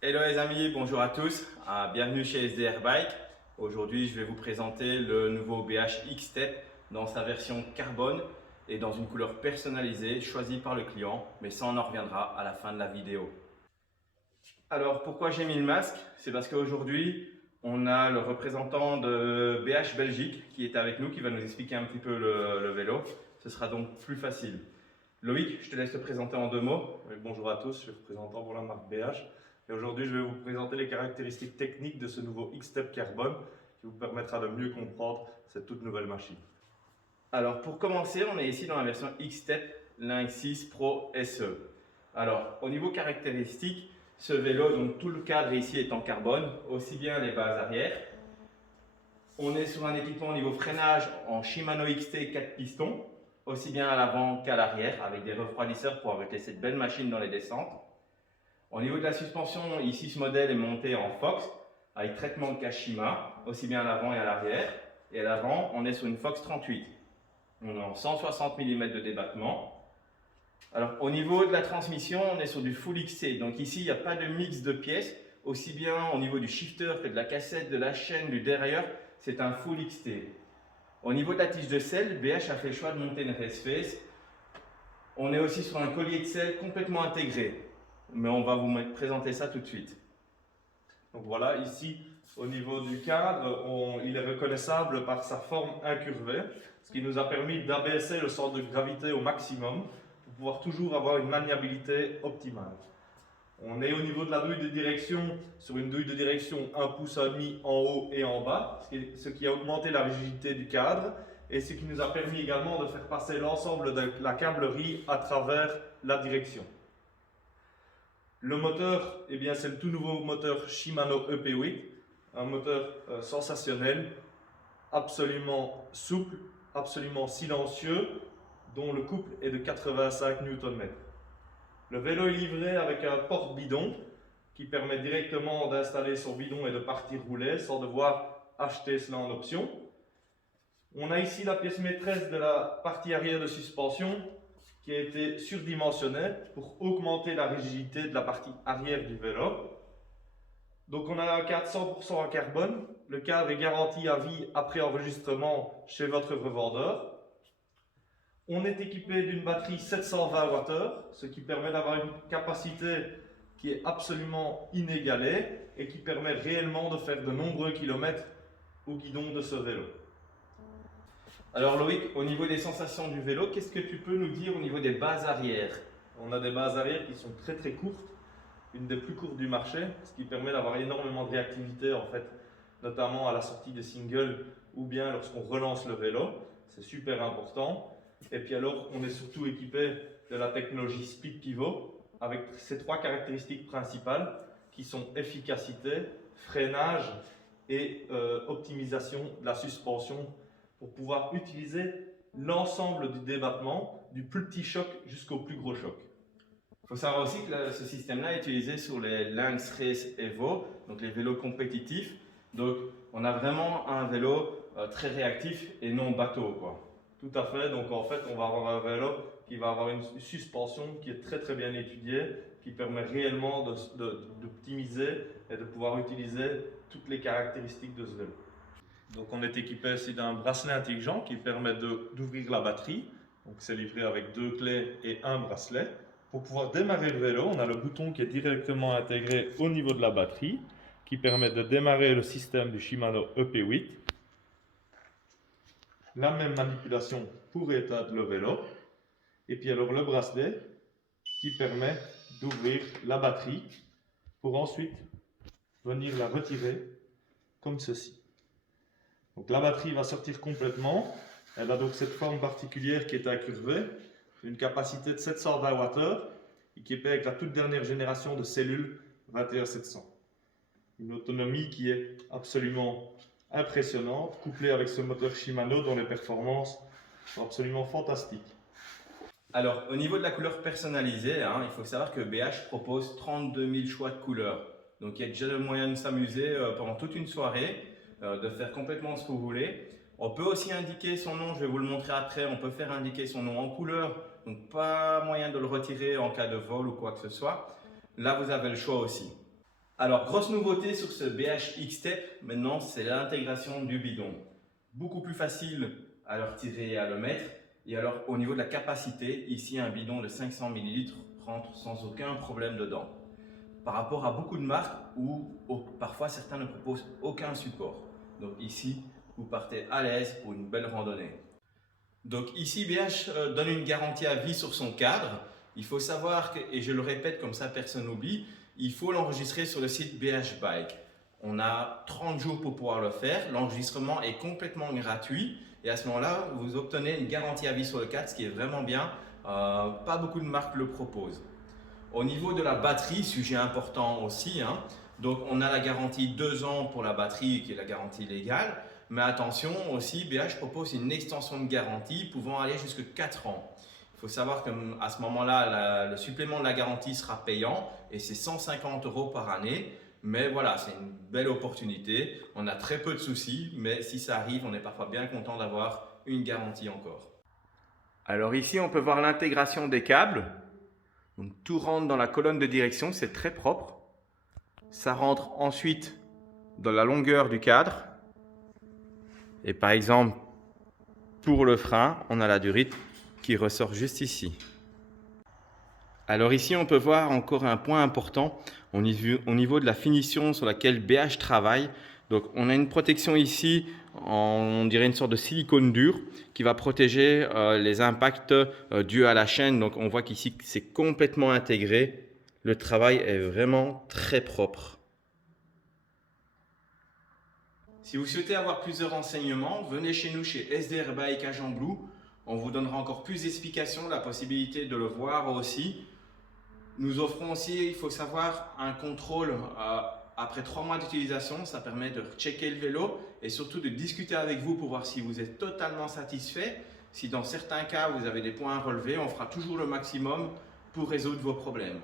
Hello les amis, bonjour à tous, bienvenue chez SDR Bike. Aujourd'hui je vais vous présenter le nouveau BH X-Step dans sa version carbone et dans une couleur personnalisée choisie par le client, mais ça on en reviendra à la fin de la vidéo. Alors pourquoi j'ai mis le masque? C'est parce qu'aujourd'hui on a le représentant de BH Belgique qui est avec nous, qui va nous expliquer un petit peu le vélo. Ce sera donc plus facile. Loïc, je te laisse te présenter en deux mots. Oui, bonjour à tous, je suis représentant pour la marque BH et aujourd'hui je vais vous présenter les caractéristiques techniques de ce nouveau X-Step Carbone qui vous permettra de mieux comprendre cette toute nouvelle machine. Alors pour commencer, on est ici dans la version X-Step Lynx 6 Pro SE. Alors au niveau caractéristiques, ce vélo, donc tout le cadre ici est en carbone, aussi bien les bases arrière. On est sur un équipement au niveau freinage en Shimano XT 4 pistons, aussi bien à l'avant qu'à l'arrière, avec des refroidisseurs pour arrêter cette belle machine dans les descentes. Au niveau de la suspension, ici ce modèle est monté en Fox, avec traitement de Kashima, aussi bien à l'avant et à l'arrière. Et à l'avant, on est sur une Fox 38. On est en 160 mm de débattement. Alors au niveau de la transmission, on est sur du Full XT. Donc ici, il n'y a pas de mix de pièces, aussi bien au niveau du shifter que de la cassette, de la chaîne, du derrière, c'est un Full XT. Au niveau de la tige de selle, BH a fait le choix de monter une race face. On est aussi sur un collier de selle complètement intégré. Mais on va vous présenter ça tout de suite. Donc voilà, ici au niveau du cadre, il est reconnaissable par sa forme incurvée, ce qui nous a permis d'abaisser le centre de gravité au maximum pour pouvoir toujours avoir une maniabilité optimale. On est au niveau de la douille de direction sur une douille de direction 1,5 pouce en haut et en bas, ce qui a augmenté la rigidité du cadre et ce qui nous a permis également de faire passer l'ensemble de la câblerie à travers la direction. Le moteur, eh bien, c'est le tout nouveau moteur Shimano EP8, un moteur sensationnel, absolument souple, absolument silencieux, dont le couple est de 85 Nm. Le vélo est livré avec un porte-bidon qui permet directement d'installer son bidon et de partir rouler sans devoir acheter cela en option. On a ici la pièce maîtresse de la partie arrière de suspension qui a été surdimensionnée pour augmenter la rigidité de la partie arrière du vélo. Donc on a un cadre 100% en carbone. Le cadre est garanti à vie après enregistrement chez votre revendeur. On est équipé d'une batterie 720 Wh, ce qui permet d'avoir une capacité qui est absolument inégalée et qui permet réellement de faire de nombreux kilomètres au guidon de ce vélo. Alors Loïc, au niveau des sensations du vélo, qu'est-ce que tu peux nous dire au niveau des bases arrière? On a des bases arrière qui sont très courtes, une des plus courtes du marché, ce qui permet d'avoir énormément de réactivité en fait, notamment à la sortie des singles ou bien lorsqu'on relance le vélo, c'est super important. Et puis alors, on est surtout équipé de la technologie Speed Pivot avec ces trois caractéristiques principales qui sont efficacité, freinage et optimisation de la suspension pour pouvoir utiliser l'ensemble du débattement, du plus petit choc jusqu'au plus gros choc. Il faut savoir aussi que ce système-là est utilisé sur les Lynx Race Evo, donc les vélos compétitifs. Donc on a vraiment un vélo très réactif et non bateau, quoi. Tout à fait, donc en fait on va avoir un vélo qui va avoir une suspension qui est très bien étudiée, qui permet réellement d'optimiser et de pouvoir utiliser toutes les caractéristiques de ce vélo. Donc on est équipé ici d'un bracelet intelligent qui permet d'ouvrir la batterie, donc c'est livré avec 2 clés et un bracelet. Pour pouvoir démarrer le vélo, on a le bouton qui est directement intégré au niveau de la batterie, qui permet de démarrer le système du Shimano EP8. La même manipulation pour éteindre le vélo. Et puis alors le bracelet qui permet d'ouvrir la batterie pour ensuite venir la retirer comme ceci. Donc la batterie va sortir complètement. Elle a donc cette forme particulière qui est incurvée, une capacité de 720 Wh équipée avec la toute dernière génération de cellules 21700. Une autonomie qui est absolument impressionnante, couplée avec ce moteur Shimano dont les performances sont absolument fantastiques. Alors au niveau de la couleur personnalisée, il faut savoir que BH propose 32 000 choix de couleurs. Donc il y a déjà le moyen de s'amuser pendant toute une soirée, de faire complètement ce que vous voulez. On peut aussi indiquer son nom, je vais vous le montrer après, on peut faire indiquer son nom en couleur, donc pas moyen de le retirer en cas de vol ou quoi que ce soit. Là vous avez le choix aussi. Alors, grosse nouveauté sur ce BH X-Step, maintenant, c'est l'intégration du bidon. Beaucoup plus facile à le retirer et à le mettre. Et alors, au niveau de la capacité, ici, un bidon de 500 ml rentre sans aucun problème dedans. Par rapport à beaucoup de marques où parfois certains ne proposent aucun support. Donc ici, vous partez à l'aise pour une belle randonnée. Donc ici, BH donne une garantie à vie sur son cadre. Il faut savoir que, et je le répète comme ça personne n'oublie, il faut l'enregistrer sur le site BH Bike. On a 30 jours pour pouvoir le faire. L'enregistrement est complètement gratuit et à ce moment-là, vous obtenez une garantie à vie sur le cadre, ce qui est vraiment bien. Pas beaucoup de marques le proposent. Au niveau de la batterie, sujet important aussi, donc on a la garantie 2 ans pour la batterie qui est la garantie légale, mais attention aussi, BH propose une extension de garantie pouvant aller jusqu'à 4 ans. Il faut savoir qu'à ce moment-là, le supplément de la garantie sera payant et c'est 150 € par année. Mais voilà, c'est une belle opportunité. On a très peu de soucis, mais si ça arrive, on est parfois bien content d'avoir une garantie encore. Alors ici, on peut voir l'intégration des câbles. Donc, tout rentre dans la colonne de direction, c'est très propre. Ça rentre ensuite dans la longueur du cadre. Et par exemple, pour le frein, on a la durite qui ressort juste ici. Alors ici, on peut voir encore un point important au niveau de la finition sur laquelle BH travaille. Donc on a une protection ici, on dirait une sorte de silicone dur qui va protéger les impacts dus à la chaîne. Donc on voit qu'ici c'est complètement intégré. Le travail est vraiment très propre. Si vous souhaitez avoir plus de renseignements, venez chez nous chez SDR Bike à Gembloux. On vous donnera encore plus d'explications, la possibilité de le voir aussi. Nous offrons aussi, il faut savoir, un contrôle après 3 mois d'utilisation. Ça permet de checker le vélo et surtout de discuter avec vous pour voir si vous êtes totalement satisfait. Si dans certains cas vous avez des points à relever, on fera toujours le maximum pour résoudre vos problèmes.